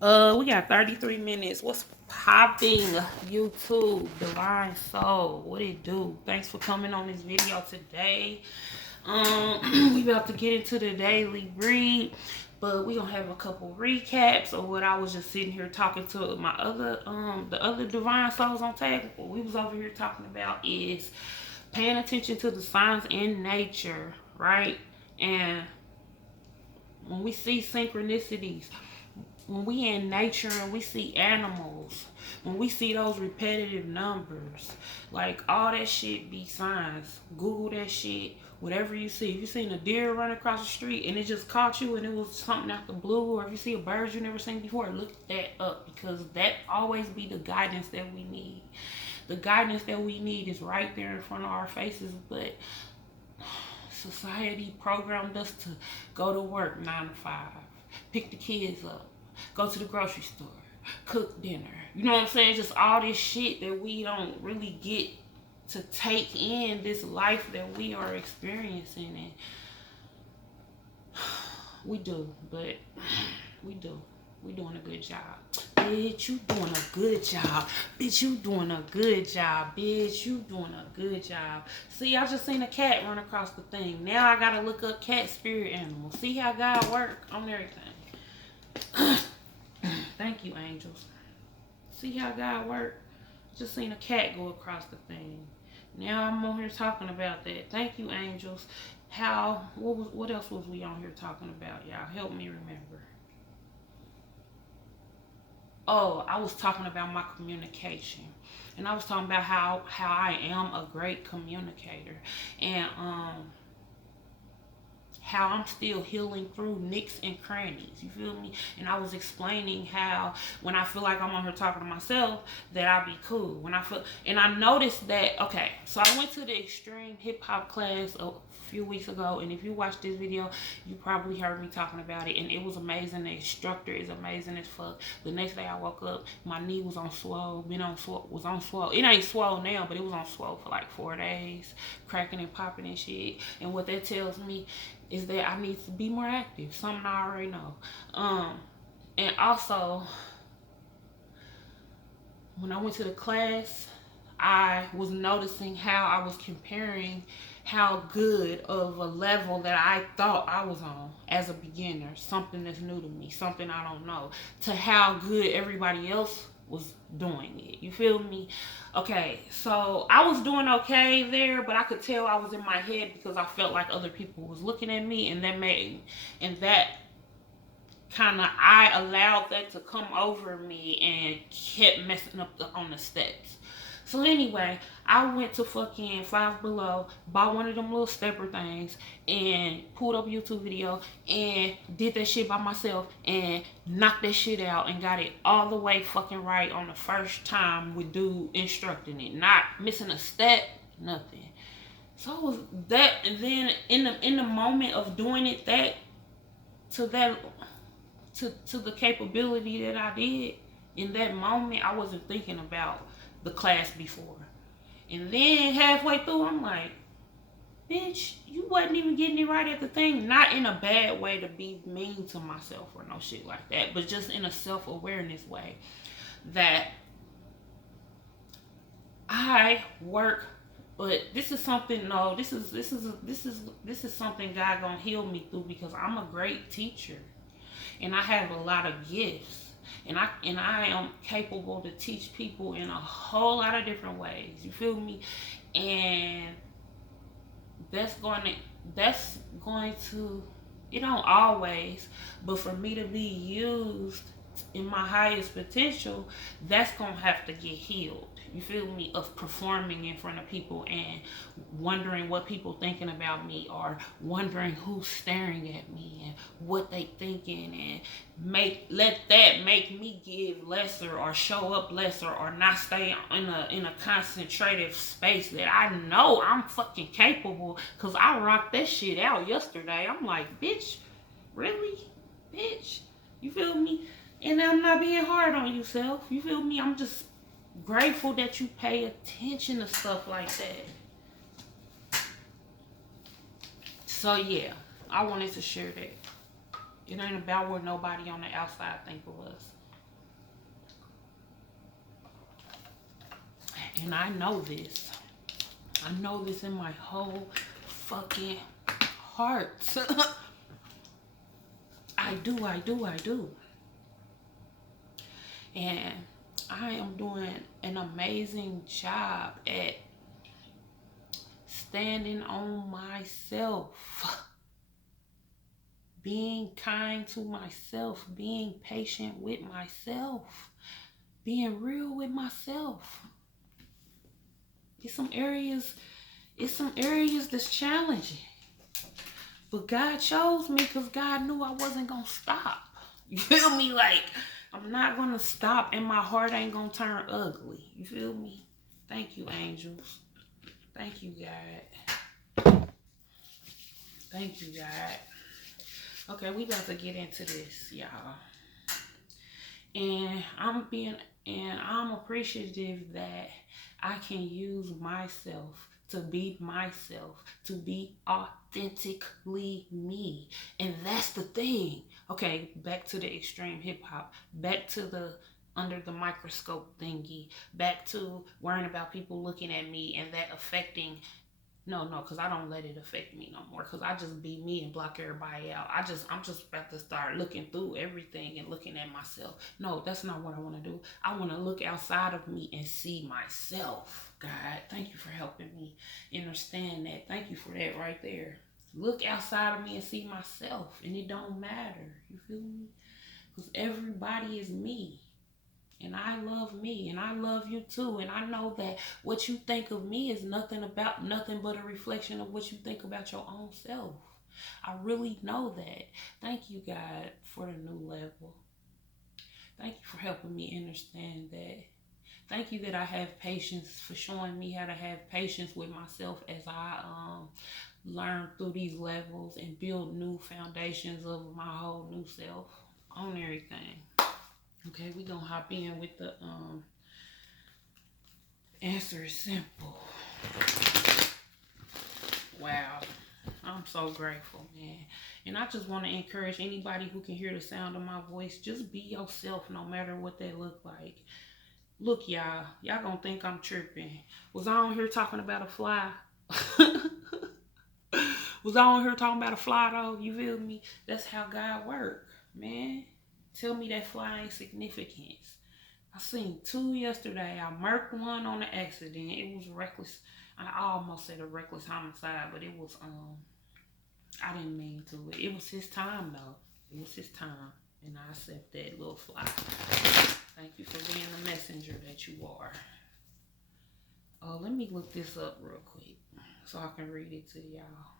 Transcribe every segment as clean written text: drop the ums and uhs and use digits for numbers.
We got 33 minutes. What's popping? YouTube, Divine Soul. What it do? Thanks for coming on this video today. We about to get into the daily read, but we gonna have a couple recaps of what I was just sitting here talking to my other the other Divine Souls on tag. What we was over here talking about is paying attention to the signs in nature, right? And when we see synchronicities, when we in nature and we see animals, when we see those repetitive numbers, like all that shit be signs. Google that shit. Whatever you see, if you seen a deer run across the street and it just caught you and it was something out the blue, or if you see a bird you never seen before, look that up, because that always be the guidance that we need. The guidance that we need is right there in front of our faces, but society programmed us to go to work 9 to 5, pick the kids up, go to the grocery store, cook dinner. You know what I'm saying? Just all this shit that we don't really get to take in this life that we are experiencing. And we do, but we do. We doing a good job. Bitch, you doing a good job. Bitch, you doing a good job. Bitch, you doing a good job. See, I just seen a cat run across the thing. Now I gotta look up cat spirit animals. See how God work on everything. Thank you, angels. See how God work? Just seen a cat go across the thing. Now I'm on here talking about that. Thank you, angels. What else was we on here talking about? Y'all help me remember. Oh, I was talking about my communication. And I was talking about how I am a great communicator. And how I'm still healing through nicks and crannies. You feel me? And I was explaining how when I feel like I'm on here talking to myself, that I be cool. When I feel, and I noticed that, okay, so I went to the extreme hip hop class a few weeks ago, and if you watched this video, you probably heard me talking about it, and it was amazing. The instructor is amazing as fuck. The next day I woke up, my knee was on swole, was on swole. It ain't swole now, but it was on swole for like 4 days, cracking and popping and shit. And what that tells me is that I need to be more active. Something I already know. And also, when I went to the class, I was noticing how I was comparing how good of a level that I thought I was on as a beginner, something that's new to me, something I don't know, to how good everybody else was doing it. You feel me? Okay, so I was doing okay there, but I could tell I was in my head because I felt like other people was looking at me, and that kind of, I allowed that to come over me and kept messing up on the steps. So anyway, I went to fucking Five Below, bought one of them little stepper things, and pulled up a YouTube video and did that shit by myself and knocked that shit out and got it all the way fucking right on the first time with dude instructing it, not missing a step, nothing. So it was that, and then in the moment of doing it, that to that to the capability that I did in that moment, I wasn't thinking about the class before. And then halfway through, I'm like, bitch, you wasn't even getting it right at the thing. Not in a bad way to be mean to myself or no shit like that, but just in a self-awareness way that I work. But this is something, no, this is something God gonna heal me through, because I'm a great teacher and I have a lot of gifts. And I am capable to teach people in a whole lot of different ways. You feel me? And that's going to that's going to, it don't always, but for me to be used in my highest potential, that's gonna have to get healed. You feel me? Of performing in front of people and wondering what people thinking about me, or wondering who's staring at me and what they thinking, and let that make me give lesser or show up lesser or not stay in a concentrative space that I know I'm fucking capable, because I rocked that shit out yesterday. I'm like, bitch, really? Bitch. You feel me? And I'm not being hard on yourself. You feel me? I'm just grateful that you pay attention to stuff like that. So yeah, I wanted to share that. It ain't about what nobody on the outside think of us. And I know this. I know this in my whole fucking heart. I do, I do, I do. And I am doing an amazing job at standing on myself, being kind to myself, being patient with myself, being real with myself. It's some areas that's challenging. But God chose me because God knew I wasn't going to stop. You feel me? Like, I'm not going to stop and my heart ain't going to turn ugly. You feel me? Thank you, angels. Thank you, God. Thank you, God. Okay, we about to get into this, y'all. And I'm appreciative that I can use myself to be myself, to be authentically me. And that's the thing. Okay, back to the extreme hip hop, back to the under the microscope thingy, back to worrying about people looking at me and that affecting. No, because I don't let it affect me no more. Because I just be me and block everybody out. I'm just about to start looking through everything and looking at myself. No, that's not what I want to do. I want to look outside of me and see myself. God, thank you for helping me understand that. Thank you for that right there. Look outside of me and see myself. And it don't matter. You feel me? Because everybody is me. And I love me and I love you too. And I know that what you think of me is nothing but a reflection of what you think about your own self. I really know that. Thank you, God, for the new level. Thank you for helping me understand that. Thank you that I have patience, for showing me how to have patience with myself as I learn through these levels and build new foundations of my whole new self on everything. Okay, we gonna hop in with the answer is simple. Wow, I'm so grateful, man. And I just want to encourage anybody who can hear the sound of my voice, just be yourself no matter what they look like. Look, y'all gonna think I'm tripping. Was I on here talking about a fly? Was I on here talking about a fly though? You feel me? That's how God work, man. Tell me that fly ain't significance. I seen 2 yesterday. I murked one on an accident. It was reckless. I almost said a reckless homicide, but it was I didn't mean to. It was his time though. It was his time. And I accept that little fly. Thank you for being the messenger that you are. Let me look this up real quick so I can read it to y'all.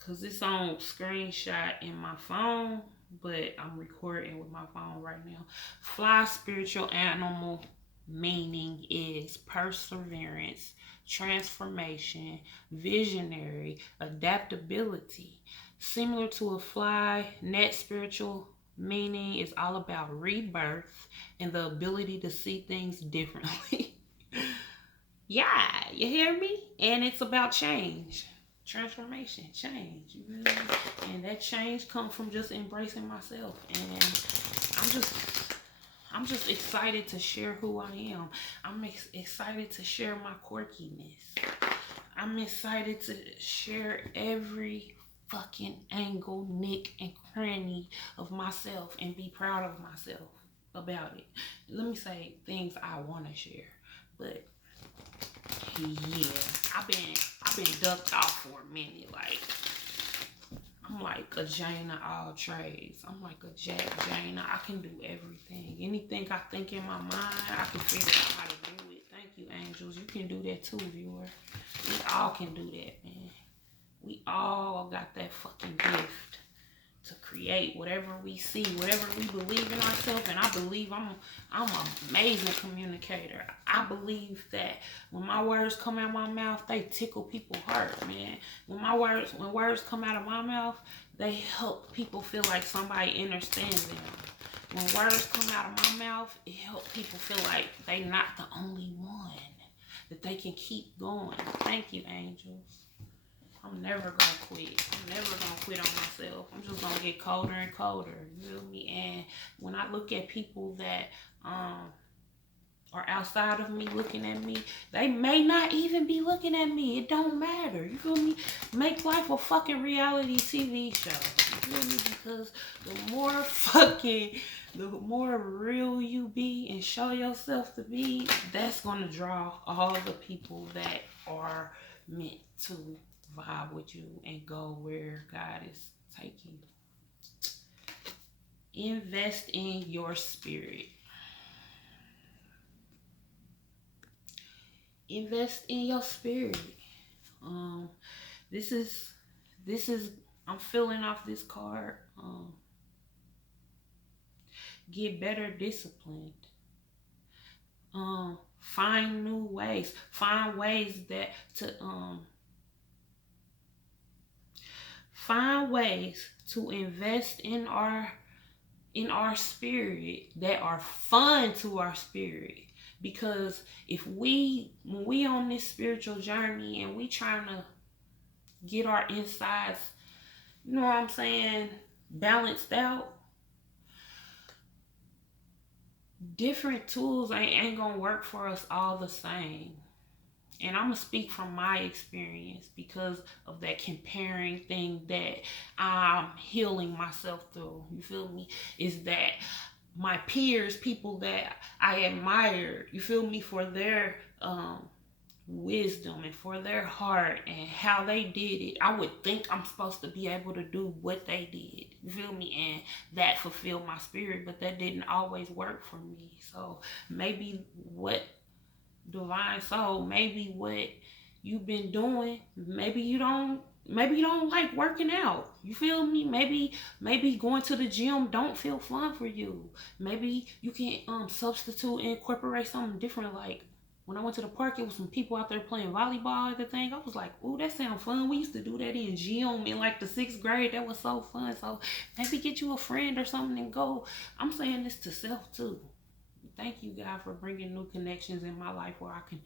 Cause it's on screenshot in my phone, but I'm recording with my phone right now. Fly spiritual animal meaning is perseverance, transformation, visionary, adaptability. Similar to a fly, net spiritual meaning is all about rebirth and the ability to see things differently. Yeah, you hear me? And it's about change. Transformation, change, you really, and that change comes from just embracing myself. And I'm just excited to share who I am. I'm excited to share my quirkiness. I'm excited to share every fucking angle, nick, and cranny of myself and be proud of myself about it. Let me say things I want to share, but yeah, I've been ducked off for a minute. Like, I'm like a Jane of all trades. I'm like a Jack Jane. I can do everything. Anything I think in my mind, I can figure out how to do it. Thank you, angels. You can do that too, viewer. We all can do that, man. We all got that fucking gift to create whatever we see, whatever we believe in ourselves. And I believe I'm an amazing communicator. I believe that when my words come out of my mouth, they tickle people's heart, man. When words come out of my mouth, they help people feel like somebody understands them. When words come out of my mouth, it helps people feel like they're not the only one, that they can keep going. Thank you, angels. I'm never gonna quit. I'm never gonna quit on myself. I'm just gonna get colder and colder. You feel me? And when I look at people that are outside of me looking at me. They may not even be looking at me. It don't matter. You feel me? Make life a fucking reality TV show. You feel me? Because the more real you be and show yourself to be, that's gonna draw all the people that are meant to vibe with you and go where God is taking you. Invest in your spirit. Invest in your spirit. This is I'm filling off this card. Get better disciplined. Find new ways. Find ways to invest in our spirit that are fun to our spirit. Because when we on this spiritual journey and we trying to get our insides, you know what I'm saying, balanced out, different tools ain't gonna work for us all the same. And I'm gonna speak from my experience because of that comparing thing that I'm healing myself through. You feel me? Is that my peers, people that I admire, you feel me, for their wisdom and for their heart and how they did it. I would think I'm supposed to be able to do what they did. You feel me? And that fulfilled my spirit, but that didn't always work for me. So maybe what divine soul, maybe what you've been doing, maybe you don't like working out. You feel me? Maybe going to the gym don't feel fun for you. Maybe you can substitute and incorporate something different. Like when I went to the park, it was some people out there playing volleyball at the thing. I was like, ooh, that sounds fun. We used to do that in gym in like the 6th grade. That was so fun. So maybe get you a friend or something and go. I'm saying this to self too. Thank you, God, for bringing new connections in my life where I can,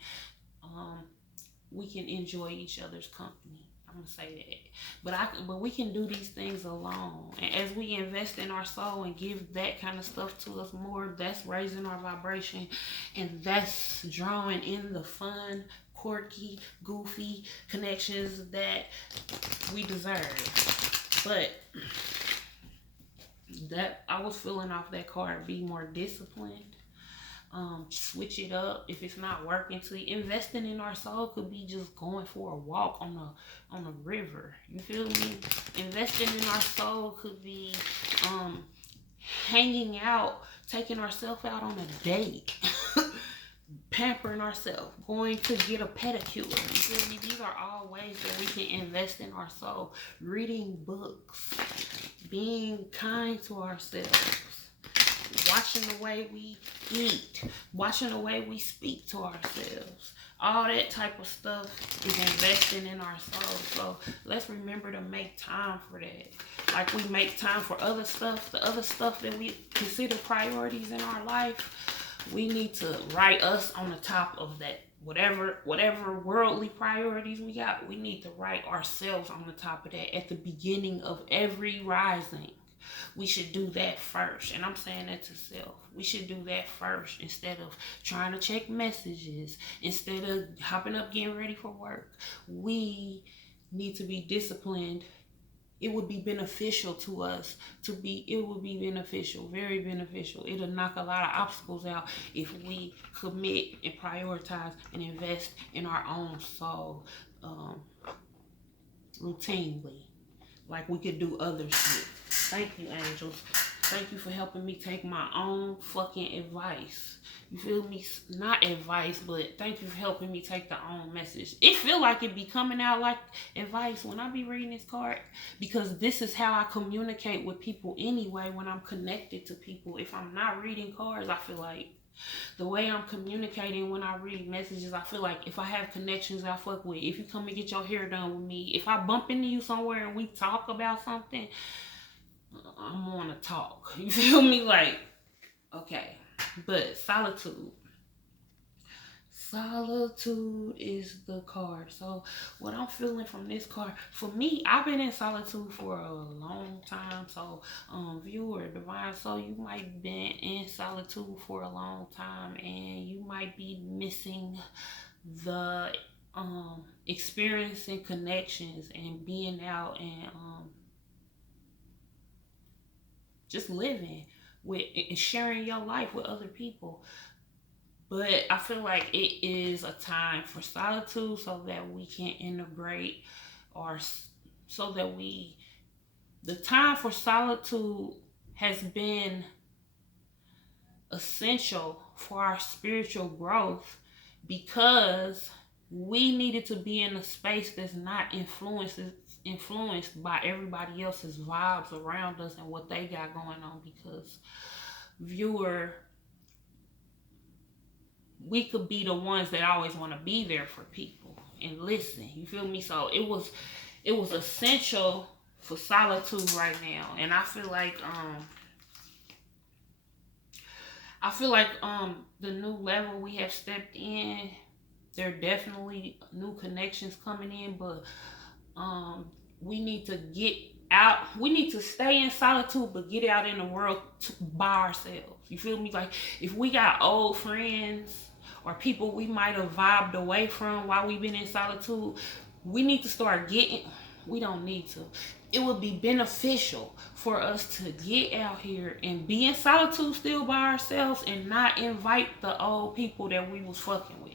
we can enjoy each other's company. I'm gonna say that, but we can do these things alone. And as we invest in our soul and give that kind of stuff to us more, that's raising our vibration, and that's drawing in the fun, quirky, goofy connections that we deserve. But that I was filling off that card. Be more disciplined. Switch it up if it's not working. To investing in our soul could be just going for a walk on a river. You feel me? Investing in our soul could be hanging out, taking ourselves out on a date, pampering ourselves, going to get a pedicure. You feel me? These are all ways that we can invest in our soul. Reading books, being kind to ourselves, watching the way we eat, watching the way we speak to ourselves. All that type of stuff is investing in our soul. So let's remember to make time for that. Like we make time for other stuff, the other stuff that we consider priorities in our life. We need to write us on the top of that. Whatever worldly priorities we got, we need to write ourselves on the top of that at the beginning of every rising. We should do that first. And I'm saying that to self. We should do that first instead of trying to check messages, instead of hopping up, getting ready for work. We need to be disciplined. It would be beneficial to us it would be beneficial, very beneficial. It'll knock a lot of obstacles out if we commit and prioritize and invest in our own soul routinely, like we could do other shit. Thank you, angels. Thank you for helping me take my own fucking advice. You feel me? Not advice, but thank you for helping me take the own message. It feel like it be coming out like advice when I be reading this card, because this is how I communicate with people anyway when I'm connected to people. If I'm not reading cards, I feel like the way I'm communicating when I read messages, I feel like if I have connections I fuck with, if you come and get your hair done with me, if I bump into you somewhere and we talk about something, I'm on to talk. You feel me? Like, okay. But solitude. Solitude is the card. So what I'm feeling from this card, for me, I've been in solitude for a long time. So viewer, divine soul, you might been in solitude for a long time, and you might be missing the experiencing connections and being out and just living with and sharing your life with other people. But I feel like it is a time for solitude so that we can integrate, or so that the time for solitude has been essential for our spiritual growth, because we needed to be in a space that's not influenced by everybody else's vibes around us and what they got going on. Because viewer, we could be the ones that always want to be there for people and listen. You feel me? So it was essential for solitude right now. And I feel like the new level we have stepped in, there are definitely new connections coming in, but we need to get out. We need to stay in solitude, but get out in the world by ourselves. You feel me? Like, if we got old friends or people we might have vibed away from while we've been in solitude, we need to start getting. We don't need to. It would be beneficial for us to get out here and be in solitude still by ourselves, and not invite the old people that we was fucking with,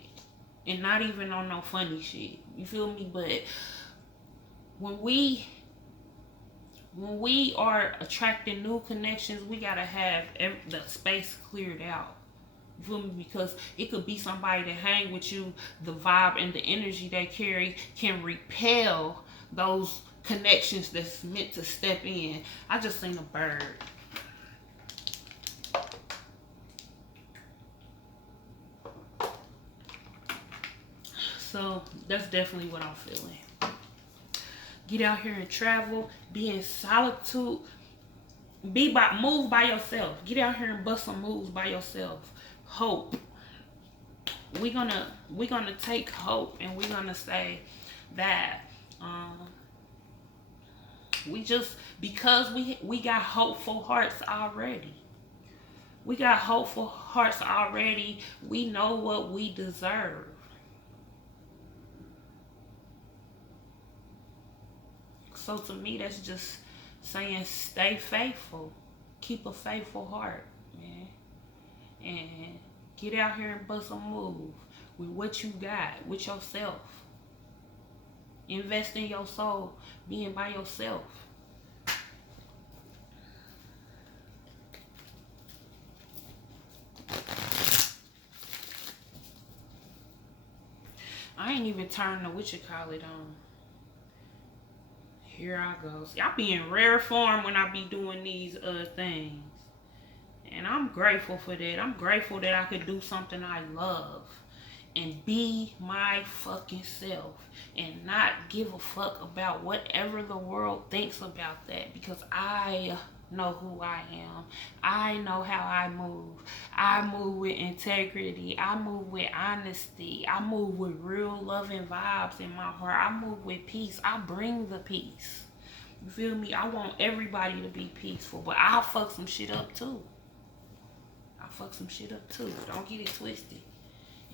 and not even on no funny shit. You feel me? But when we are attracting new connections, we gotta have the space cleared out. You feel me? Because it could be somebody that hang with you, the vibe and the energy they carry can repel those connections that's meant to step in. I just seen a bird. So that's definitely what I'm feeling. Get out here and travel. Be in solitude. Move by yourself. Get out here and bust some moves by yourself. Hope. We're gonna take hope, and we're gonna say that we just, because we got hopeful hearts already. We got hopeful hearts already. We know what we deserve. So to me, that's just saying stay faithful. Keep a faithful heart, man. And get out here and bust a move with what you got, with yourself. Invest in your soul, being by yourself. I ain't even turned the what you call it on. Here I go. See, I be in rare form when I be doing these things. And I'm grateful for that. I'm grateful that I could do something I love and be my fucking self and not give a fuck about whatever the world thinks about that, because I know who I am. I know how I move. I move with integrity. I move with honesty. I move with real loving vibes in my heart. I move with peace. I bring the peace. You feel me? I want everybody to be peaceful, but I'll fuck some shit up too. I'll fuck some shit up too. Don't get it twisted.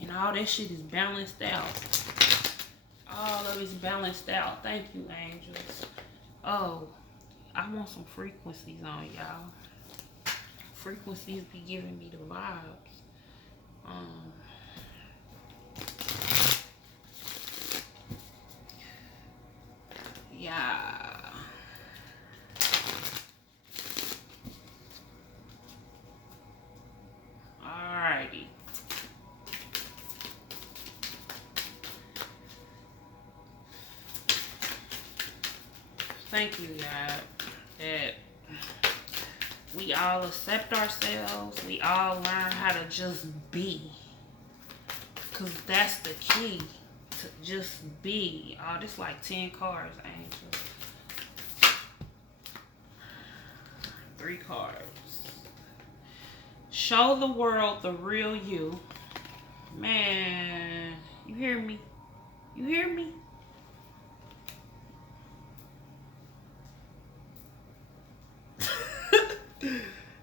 And all that shit is balanced out. All of it's balanced out. Thank you, angels. Oh, I want some frequencies on y'all. Frequencies be giving me the vibes. Yeah. Alrighty. Thank you, God, that we all accept ourselves. We all learn how to just be. Because that's the key. To just be. Oh, this like 10 cards, angel. 3 cards. Show the world the real you. Man, you hear me? You hear me?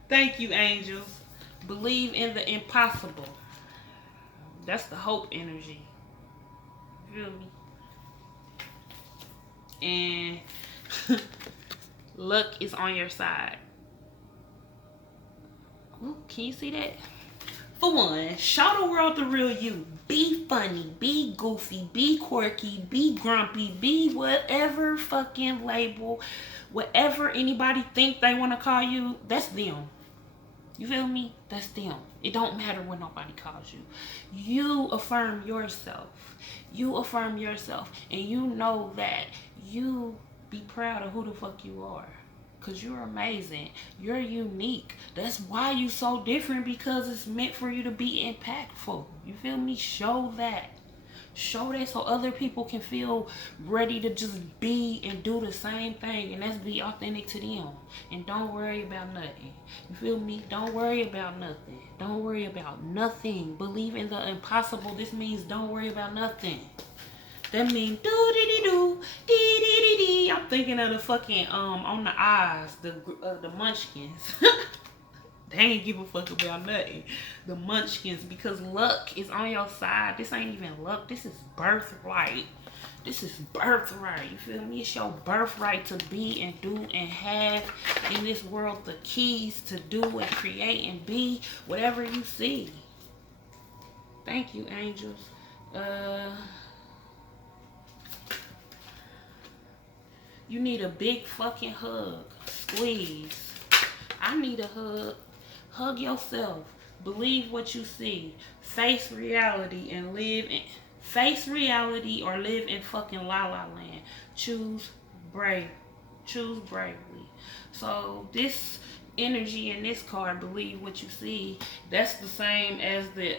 Thank you, angels. Believe in the impossible. That's the hope energy. You feel me? And luck is on your side. Ooh, can you see that? For one, show the world the real you. Be funny, be goofy, be quirky, be grumpy, be whatever fucking label, whatever anybody think they want to call you, that's them. You feel me? That's them. It don't matter what nobody calls you. You affirm yourself. You affirm yourself. And you know that you be proud of who the fuck you are. Because you're amazing. You're unique. That's why you so different, because it's meant for you to be impactful. You feel me? Show that. Show that so other people can feel ready to just be and do the same thing. And that's be authentic to them. And don't worry about nothing. You feel me? Don't worry about nothing. Don't worry about nothing. Believe in the impossible. This means don't worry about nothing. That means do-dee-dee-doo, dee-dee-dee-dee. I'm thinking of the fucking, on the eyes, the munchkins. They ain't give a fuck about nothing. The munchkins, because luck is on your side. This ain't even luck. This is birthright. This is birthright. You feel me? It's your birthright to be and do and have in this world the keys to do and create and be whatever you see. Thank you, angels. You need a big fucking hug. Squeeze. I need a hug. Hug yourself. Believe what you see. Face reality and live in. Face reality or live in fucking la la land. Choose brave. Choose bravely. So this energy in this card, believe what you see, that's the same as the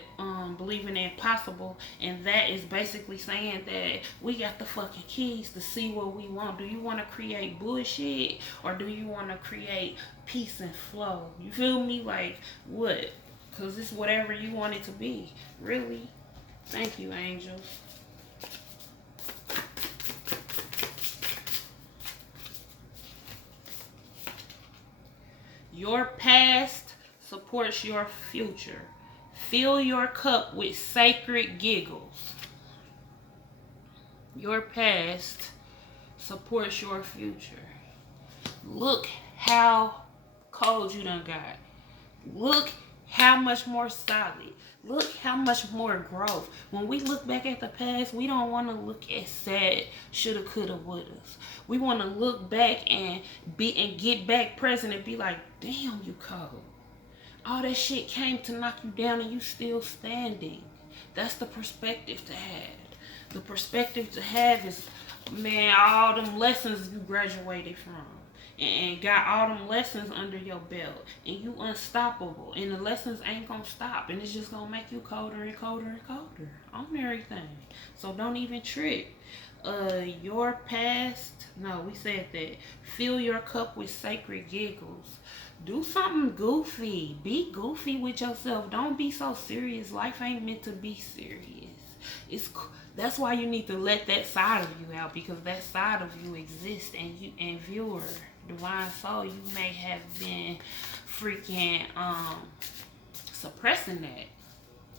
believe in the impossible, and that is basically saying that we got the fucking keys to see what we want. Do you want to create bullshit, or do you want to create peace and flow? You feel me? Like what? Because it's whatever you want it to be, really. Thank you, angels. Your past supports your future. Fill your cup with sacred giggles. Your past supports your future. Look how cold you done got. Look how much more solid. Look how much more growth. When we look back at the past, we don't want to look at sad, shoulda, coulda, wouldas. We want to look back and get back present and be like, damn, you cold. All that shit came to knock you down and you still standing. That's the perspective to have. The perspective to have is, man, all them lessons you graduated from. And got all them lessons under your belt, and you unstoppable, and the lessons ain't gonna stop, and it's just gonna make you colder and colder and colder on everything. So don't even trip. Your past, no, we said that. Fill your cup with sacred giggles. Do something goofy. Be goofy with yourself. Don't be so serious. Life ain't meant to be serious. That's why you need to let that side of you out, because that side of you exists, and viewer, divine soul, you may have been freaking suppressing that.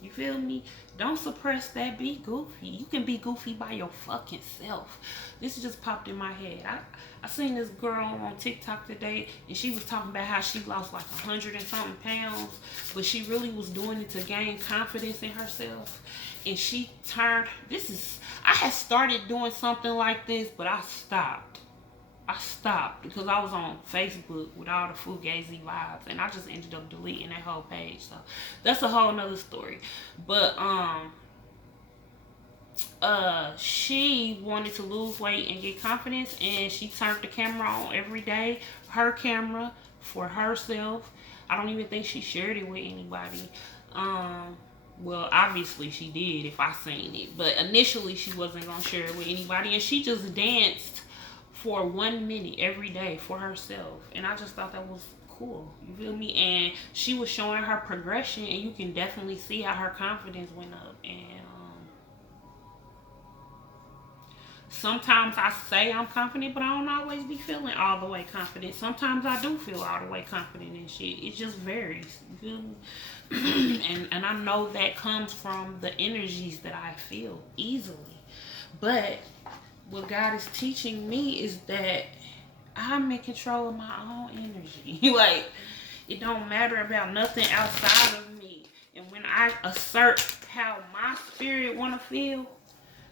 You feel me? Don't suppress that. Be goofy. You can be goofy by your fucking self. This just popped in my head. I seen this girl on TikTok today, and she was talking about how she lost like 100 and something pounds, but she really was doing it to gain confidence in herself. And she turned, I had started doing something like this, but I stopped because I was on Facebook with all the Fugazi vibes, and I just ended up deleting that whole page. So that's a whole nother story. But she wanted to lose weight and get confidence, and she turned the camera on every day, her camera, for herself. I don't even think she shared it with anybody. Well, obviously she did if I seen it, but initially she wasn't gonna share it with anybody, and she just danced for 1 minute every day for herself. And I just thought that was cool. You feel me? And she was showing her progression, and you can definitely see how her confidence went up. And sometimes I say I'm confident, but I don't always be feeling all the way confident. Sometimes I do feel all the way confident and shit. It just varies. You feel me? And I know that comes from the energies that I feel easily. But what God is teaching me is that I'm in control of my own energy. Like, it don't matter about nothing outside of me. And when I assert how my spirit want to feel,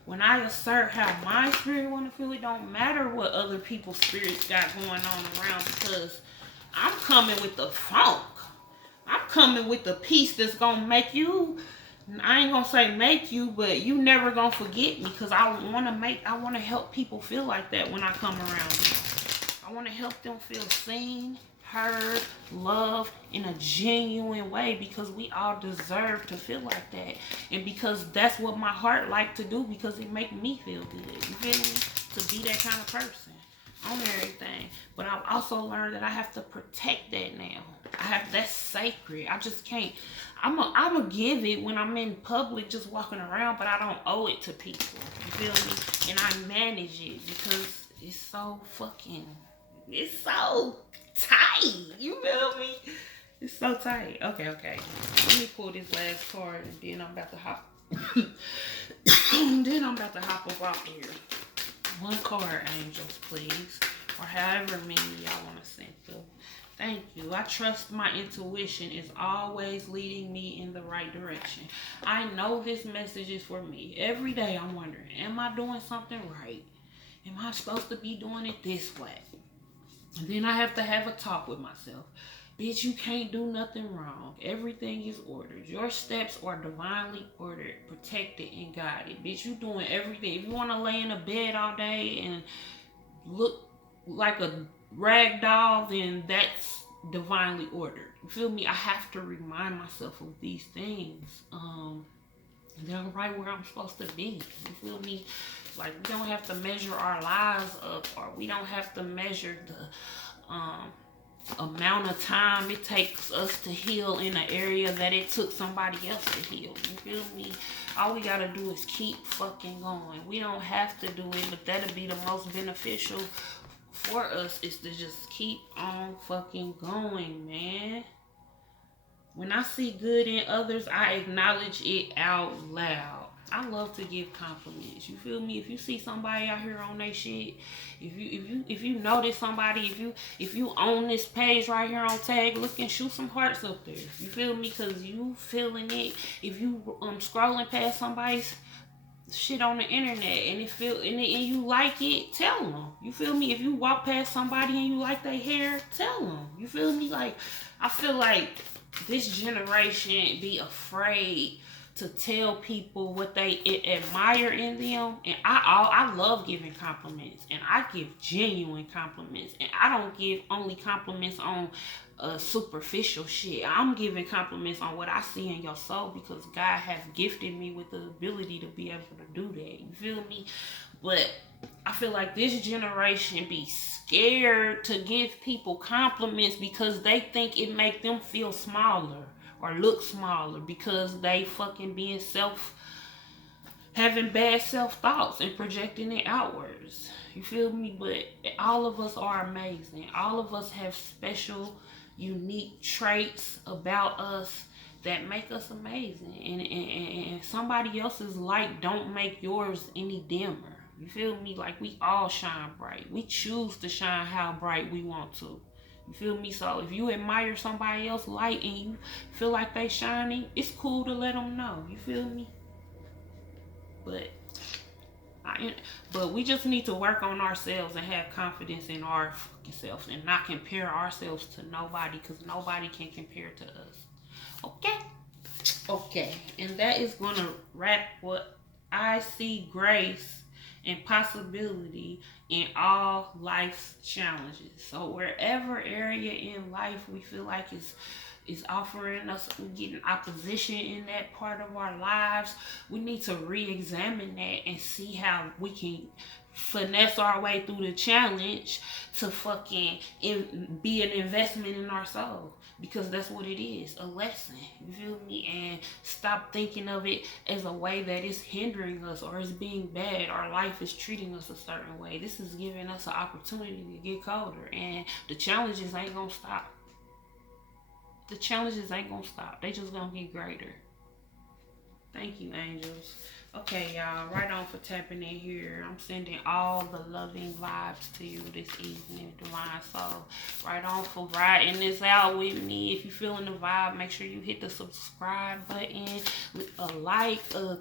when I assert how my spirit want to feel, it don't matter what other people's spirits got going on around, because I'm coming with the funk. I'm coming with the peace that's going to make you, I ain't going to say make you, but you never going to forget me, because I want to help people feel like that when I come around them. I want to help them feel seen, heard, loved in a genuine way, because we all deserve to feel like that. And because that's what my heart like to do, because it make me feel good. You feel me? To be that kind of person on everything. But I've also learned that I have to protect that now. That's sacred. I just can't. I'm a give it when I'm in public just walking around, but I don't owe it to people. You feel me? And I manage it because it's so tight. You feel me? It's so tight. Okay. Let me pull this last card, and then I'm about to hop. Then I'm about to hop up off here. One card, angels, please, or however many y'all want to send through. Thank you. I trust my intuition is always leading me in the right direction. I know this message is for me. Every day I'm wondering, am I doing something right? Am I supposed to be doing it this way? And then I have to have a talk with myself. Bitch, you can't do nothing wrong. Everything is ordered. Your steps are divinely ordered, protected, and guided. Bitch, you doing everything. If you want to lay in a bed all day and look like a rag doll, then that's divinely ordered. You feel me? I have to remind myself of these things. They're right where I'm supposed to be. You feel me? Like, we don't have to measure our lives up, or we don't have to measure the amount of time it takes us to heal in an area that it took somebody else to heal. You feel me? All we gotta do is keep fucking going. We don't have to do it, but that'll be the most beneficial for us, is to just keep on fucking going, man. When I see good in others, I acknowledge it out loud. I love to give compliments. You feel me? If you see somebody out here on their shit, if you notice somebody, if you own this page right here on tag, look and shoot some hearts up there. You feel me? Cause you feeling it. If you scrolling past somebody's shit on the internet and you like it, tell them. You feel me? If you walk past somebody and you like their hair, tell them. You feel me? Like, I feel like this generation be afraid to tell people what they admire in them. And I love giving compliments, and I give genuine compliments, and I don't give only compliments on superficial shit. I'm giving compliments on what I see in your soul, because God has gifted me with the ability to be able to do that. You feel me? But I feel like this generation be scared to give people compliments because they think it make them feel smaller or look smaller, because they fucking being having bad self-thoughts and projecting it outwards. You feel me? But all of us are amazing. All of us have special, unique traits about us that make us amazing. And somebody else's light don't make yours any dimmer. You feel me? Like, we all shine bright. We choose to shine how bright we want to. You feel me? So if you admire somebody else's light and you feel like they shining, it's cool to let them know. You feel me? But we just need to work on ourselves and have confidence in our fucking selves, and not compare ourselves to nobody, because nobody can compare to us. Okay. And that is gonna wrap what I see grace and possibility in all life's challenges. So wherever area in life we feel like is offering us, we getting opposition in that part of our lives, we need to re-examine that and see how we can finesse our way through the challenge to fucking be an investment in our soul, because that's what it is, a lesson. You feel me? And stop thinking of it as a way that is hindering us or is being bad. Our life is treating us a certain way. This is giving us an opportunity to get colder, and the challenges ain't gonna stop. The challenges ain't gonna stop. They just gonna get greater. Thank you, angels. Okay, y'all. Right on for tapping in here. I'm sending all the loving vibes to you this evening, divine soul. Right on for riding this out with me. If you're feeling the vibe, make sure you hit the subscribe button, a like, a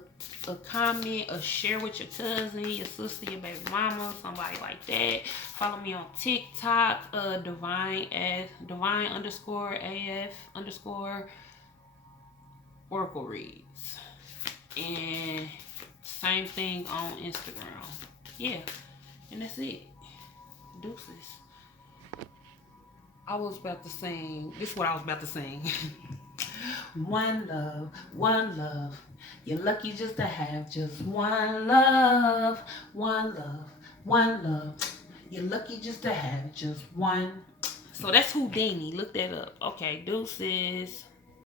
comment, a share with your cousin, your sister, your baby mama, somebody like that. Follow me on TikTok, divine underscore AF underscore Oracle Reads. And same thing on Instagram. Yeah. And that's it. Deuces. I was about to sing. This is what I was about to sing. One love, one love. You're lucky just to have just one love. One love, one love. You're lucky just to have just one. So that's Houdini. Look that up. Okay, deuces.